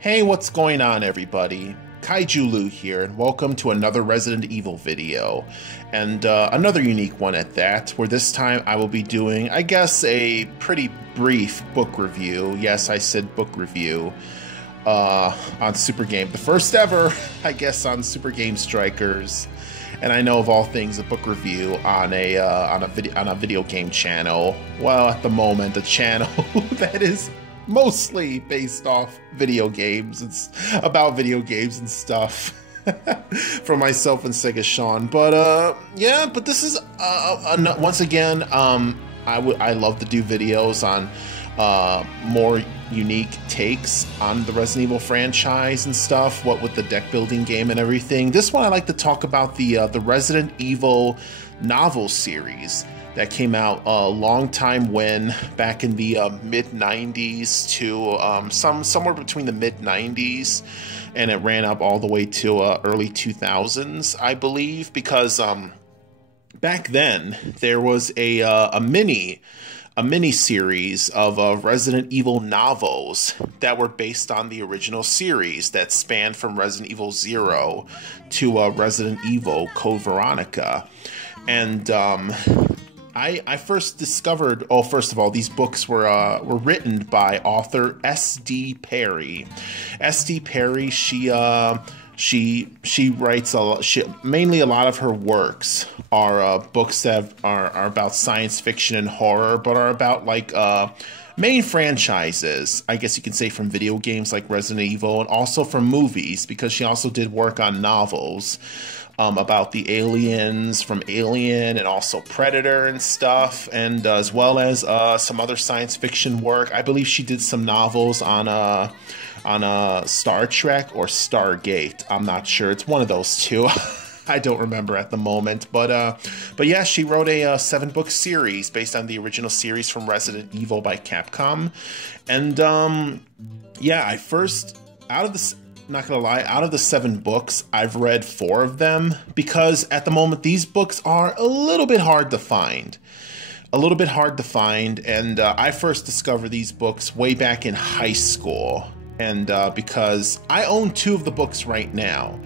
Hey, what's going on, everybody? KaijuLou here, and welcome to another Resident Evil video, and another unique one at that, where this time I will be doing, I guess, a pretty brief book review. Yes, I said book review on Super Game, the first ever, I guess, on Super Game Strikers. And I know of all things a book review on a video game channel. Well, at the moment, a channel that is mostly based off video games. It's about video games and stuff from myself and Sega Sean. But yeah, but this is once again, I love to do videos on more unique takes on the Resident Evil franchise and stuff, what with the deck building game and everything. This one I like to talk about the Resident Evil novel series that came out a long time when, back in the mid-90s to somewhere between the mid-90s, and it ran up all the way to early 2000s, I believe, because back then there was a mini series of Resident Evil novels that were based on the original series that spanned from Resident Evil 0 to Resident Evil Code Veronica. And I first discovered, oh, first of all, these books were written by author S.D. Perry. S.D. Perry, she writes a lot. Mainly, a lot of her works are books that are about science fiction and horror, but are about like main franchises, I guess you can say, from video games like Resident Evil, and also from movies, because she also did work on novels about the aliens from Alien and also Predator and stuff, and as well as some other science fiction work. I believe she did some novels on Star Trek or Stargate. I'm not sure. It's one of those two. I don't remember at the moment, but yeah, she wrote a 7-book series based on the original series from Resident Evil by Capcom, and yeah, I first, not gonna lie, out of the 7 books, I've read 4 of them, because at the moment these books are a little bit hard to find. And I first discovered these books way back in high school, and because I own 2 of the books right now,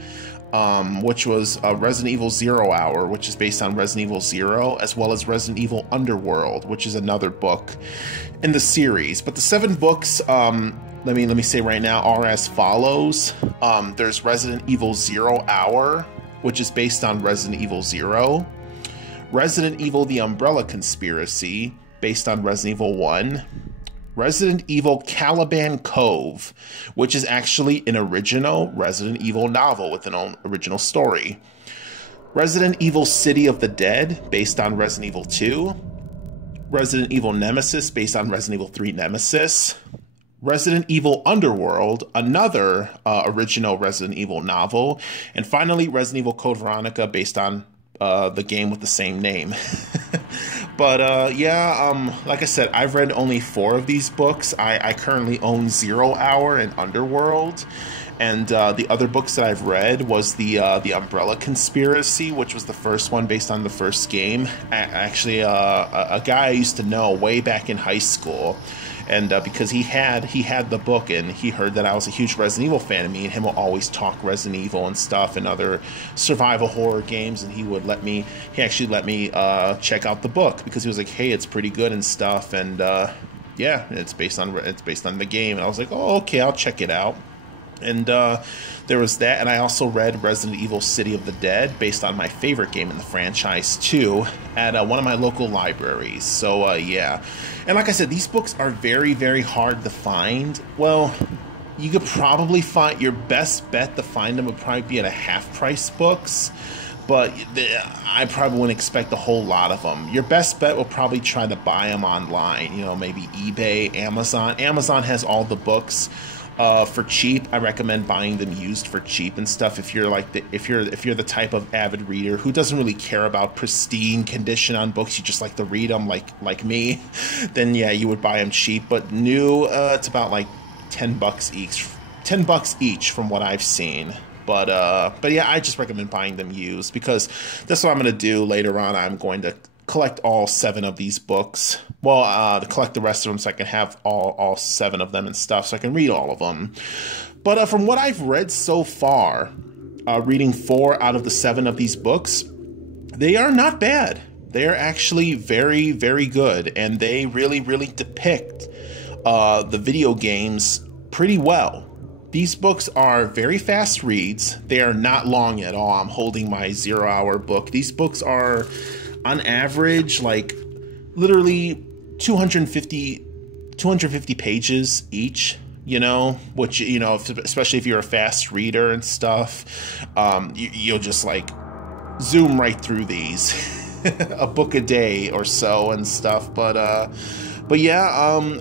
which was Resident Evil Zero Hour, which is based on Resident Evil 0, as well as Resident Evil Underworld, which is another book in the series. But the 7 books, let me say right now, are as follows. There's Resident Evil Zero Hour, which is based on Resident Evil 0. Resident Evil The Umbrella Conspiracy, based on Resident Evil 1. Resident Evil Caliban Cove, which is actually an original Resident Evil novel with an own original story. Resident Evil City of the Dead, based on Resident Evil 2. Resident Evil Nemesis, based on Resident Evil 3 Nemesis. Resident Evil Underworld, another original Resident Evil novel. And finally, Resident Evil Code Veronica, based on the game with the same name. But yeah, like I said, I've read only 4 of these books. I currently own Zero Hour and Underworld, and the other books that I've read was the Umbrella Conspiracy, which was the first one based on the first game. Actually, a guy I used to know way back in high school. And because he had the book, and he heard that I was a huge Resident Evil fan, and me and him will always talk Resident Evil and stuff and other survival horror games, and he actually let me check out the book, because he was like, hey, it's pretty good and stuff, and yeah, it's based on the game. And I was like, oh, okay, I'll check it out. And there was that, and I also read Resident Evil City of the Dead, based on my favorite game in the franchise too, at one of my local libraries. So yeah, and like I said, these books are very, very hard to find. Well, you could probably find, your best bet to find them would probably be at a half-price books, but I probably wouldn't expect a whole lot of them. Your best bet will probably try to buy them online, you know, maybe eBay, Amazon. Amazon has all the books for cheap. I recommend buying them used for cheap and stuff. If you're like if you're the type of avid reader who doesn't really care about pristine condition on books, you just like to read them like me, then yeah, you would buy them cheap. But new, it's about like $10 each from what I've seen. But yeah, I just recommend buying them used, because that's what I'm going to do later on. I'm going to collect all 7 of these books. Well, to collect the rest of them so I can have all 7 of them and stuff, so I can read all of them. But from what I've read so far, reading 4 out of the 7 of these books, they are not bad. They are actually very, very good, and they really, really depict the video games pretty well. These books are very fast reads. They are not long at all. I'm holding my 0-hour book. These books are, on average, like literally 250 pages each. You know, which, you know, especially if you're a fast reader and stuff, you'll just like zoom right through these, a book a day or so and stuff. But yeah,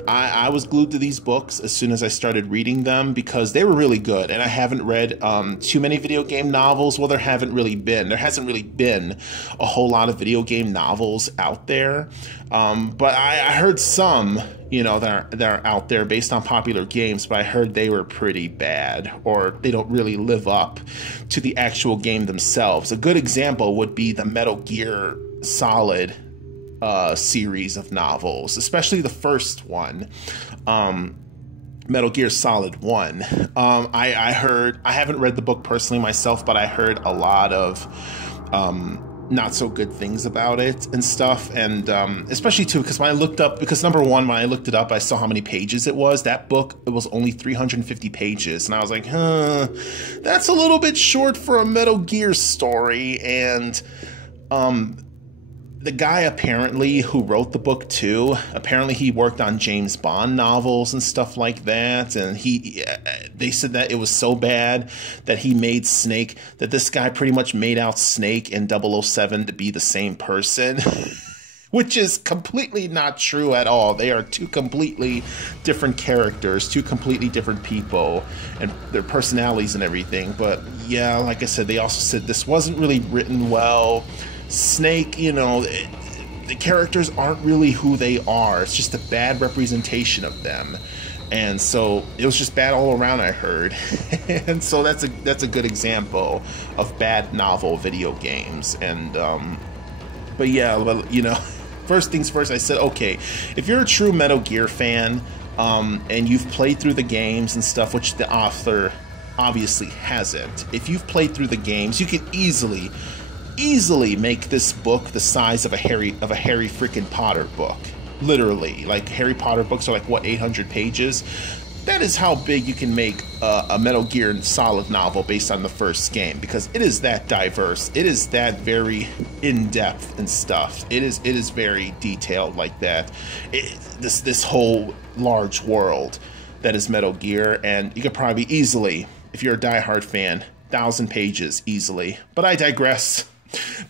I was glued to these books as soon as I started reading them because they were really good. And I haven't read too many video game novels. Well, there hasn't really been a whole lot of video game novels out there. But I heard some, you know, that are out there based on popular games, but I heard they were pretty bad, or they don't really live up to the actual game themselves. A good example would be the Metal Gear Solid series of novels, especially the first one, Metal Gear Solid 1. I haven't read the book personally myself, but I heard a lot of not so good things about it and stuff, and especially too because when I looked up, because number one, when I looked it up, I saw how many pages it was. That book, it was only 350 pages, and I was like, that's a little bit short for a Metal Gear story. And the guy apparently who wrote the book too, apparently he worked on James Bond novels and stuff like that, and they said that it was so bad that he made Snake, that this guy pretty much made out Snake and 007 to be the same person, which is completely not true at all. They are two completely different characters, two completely different people, and their personalities and everything. But yeah, like I said, they also said this wasn't really written well. Snake, you know, the characters aren't really who they are. It's just a bad representation of them. And so it was just bad all around, I heard. And so that's a good example of bad novel video games. And but yeah, you know, first things first, I said, okay, if you're a true Metal Gear fan, and you've played through the games and stuff, which the author obviously hasn't, if you've played through the games, you can easily make this book the size of a Harry freaking Potter book. Literally, like Harry Potter books are like, what, 800 pages? That is how big you can make a Metal Gear Solid novel based on the first game, because it is that diverse. It is that very in-depth and stuff. It is very detailed like that. This whole large world that is Metal Gear, and you could probably easily, if you're a diehard fan, 1,000 pages easily. But I digress.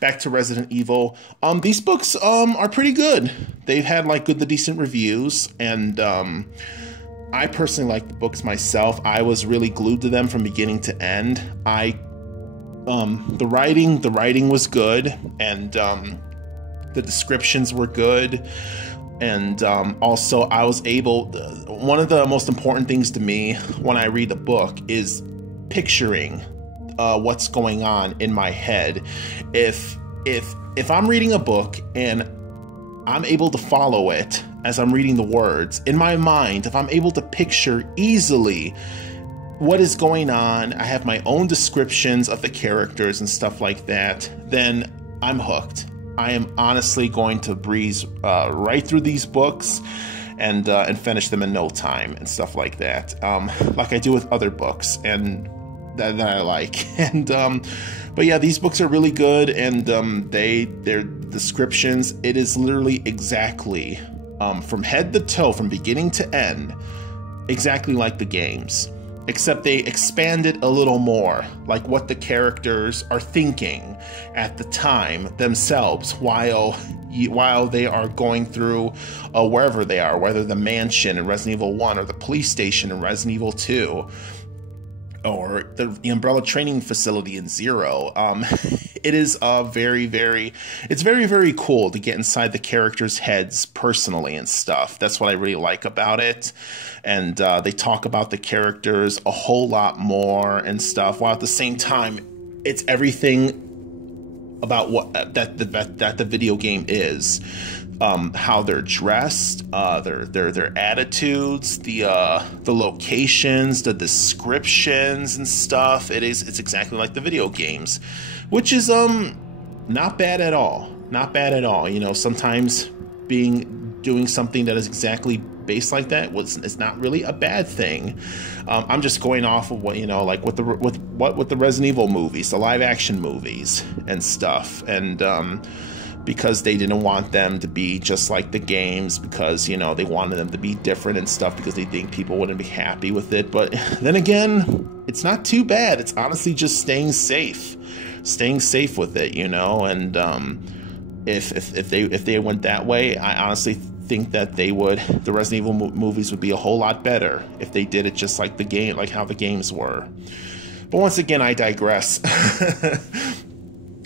Back to Resident Evil. These books are pretty good. They've had like good to decent reviews, and I personally like the books myself. I was really glued to them from beginning to end. The writing was good, and the descriptions were good, and also I was able. One of the most important things to me when I read a book is picturing what's going on in my head. If I'm reading a book and I'm able to follow it as I'm reading the words in my mind, if I'm able to picture easily what is going on, I have my own descriptions of the characters and stuff like that, then I'm hooked. I am honestly going to breeze right through these books and finish them in no time and stuff like that, like I do with other books and that I like. And but yeah, these books are really good, and their descriptions, it is literally exactly from head to toe, from beginning to end, exactly like the games, except they expand it a little more, like what the characters are thinking at the time themselves while they are going through wherever they are, whether the mansion in Resident Evil 1 or the police station in Resident Evil 2, or the Umbrella training facility in 0. It is very, very cool to get inside the characters' heads personally and stuff. That's what I really like about it. And they talk about the characters a whole lot more and stuff, while at the same time, it's everything about what that the video game is. how they're dressed, their attitudes, the locations, the descriptions and stuff. It's exactly like the video games, which is not bad at all. Not bad at all. You know, sometimes doing something that is exactly based like that it's not really a bad thing. I'm just going off of what, you know, like with the Resident Evil movies, the live action movies and stuff, and because they didn't want them to be just like the games, because, you know, they wanted them to be different and stuff because they think people wouldn't be happy with it. But then again, it's not too bad. It's honestly just staying safe with it, you know. And if they went that way, I honestly think that the Resident Evil movies would be a whole lot better if they did it just like the game, like how the games were. But once again, I digress.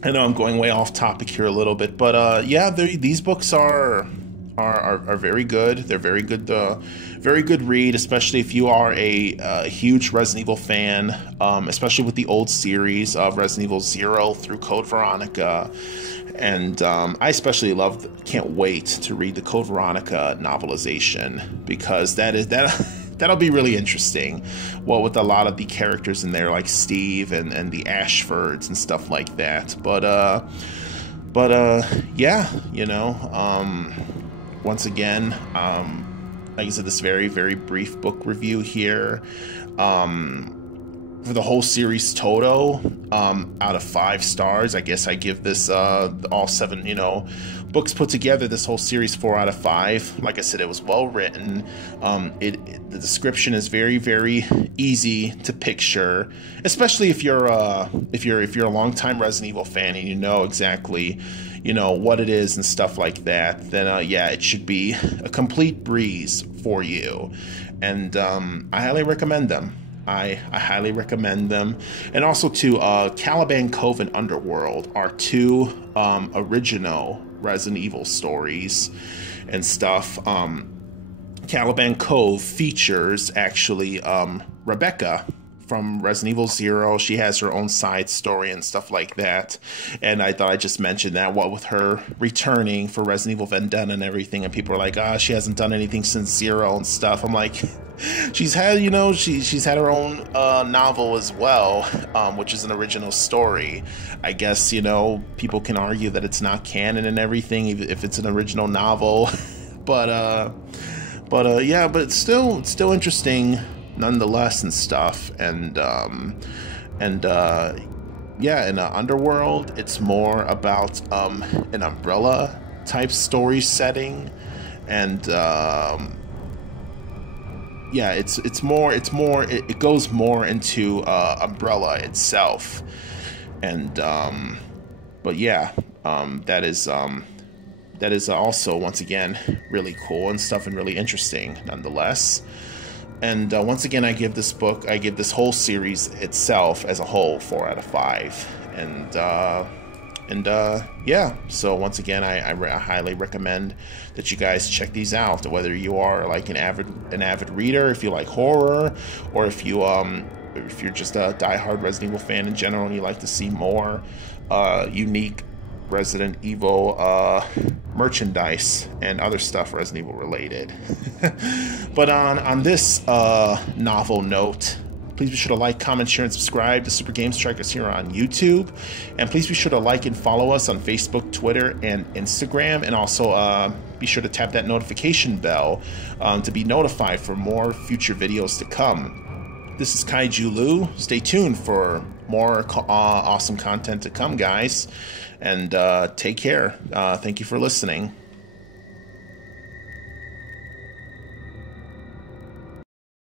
I know I'm going way off topic here a little bit, but yeah, these books are very good. They're very good read, especially if you are a huge Resident Evil fan, especially with the old series of Resident Evil 0 through Code Veronica. And I especially can't wait to read the Code Veronica novelization, because that'll be really interesting. Well, with a lot of the characters in there, like Steve and the Ashfords and stuff like that. But yeah, you know, once again, like I said, this very, very brief book review here. For the whole series total, out of 5 stars, I guess I give this all 7, you know, books put together, this whole series 4 out of 5. Like I said, it was well written. The description is very, very easy to picture, especially if you're a longtime Resident Evil fan and you know exactly, you know, what it is and stuff like that. Then yeah, it should be a complete breeze for you, and I highly recommend them. I highly recommend them. And also too, Caliban Cove and Underworld are 2 original Resident Evil stories and stuff. Caliban Cove features actually Rebecca from Resident Evil 0. She has her own side story and stuff like that. And I thought I'd just mention that, what with her returning for Resident Evil Vendetta and everything, and people are like, she hasn't done anything since 0 and stuff. I'm like, she's had, you know, she's had her own novel as well, which is an original story. I guess, you know, people can argue that it's not canon and everything if it's an original novel. but yeah, but it's still interesting nonetheless and stuff. And yeah, in Underworld, it's more about an umbrella type story setting, and yeah, it goes more into Umbrella itself. And but yeah, that is also, once again, really cool and stuff, and really interesting nonetheless. And once again, I give this whole series itself as a whole 4 out of 5. And yeah, so once again, I highly recommend that you guys check these out, whether you are like an avid reader, if you like horror, or if you're just a diehard Resident Evil fan in general and you like to see more unique Resident Evil merchandise and other stuff Resident Evil related. But on this novel note, please be sure to like, comment, share, and subscribe to Super Game Strikers here on YouTube. And please be sure to like and follow us on Facebook, Twitter, and Instagram. And also be sure to tap that notification bell to be notified for more future videos to come. This is KaijuLou. Stay tuned for more awesome content to come, guys. And take care. Thank you for listening.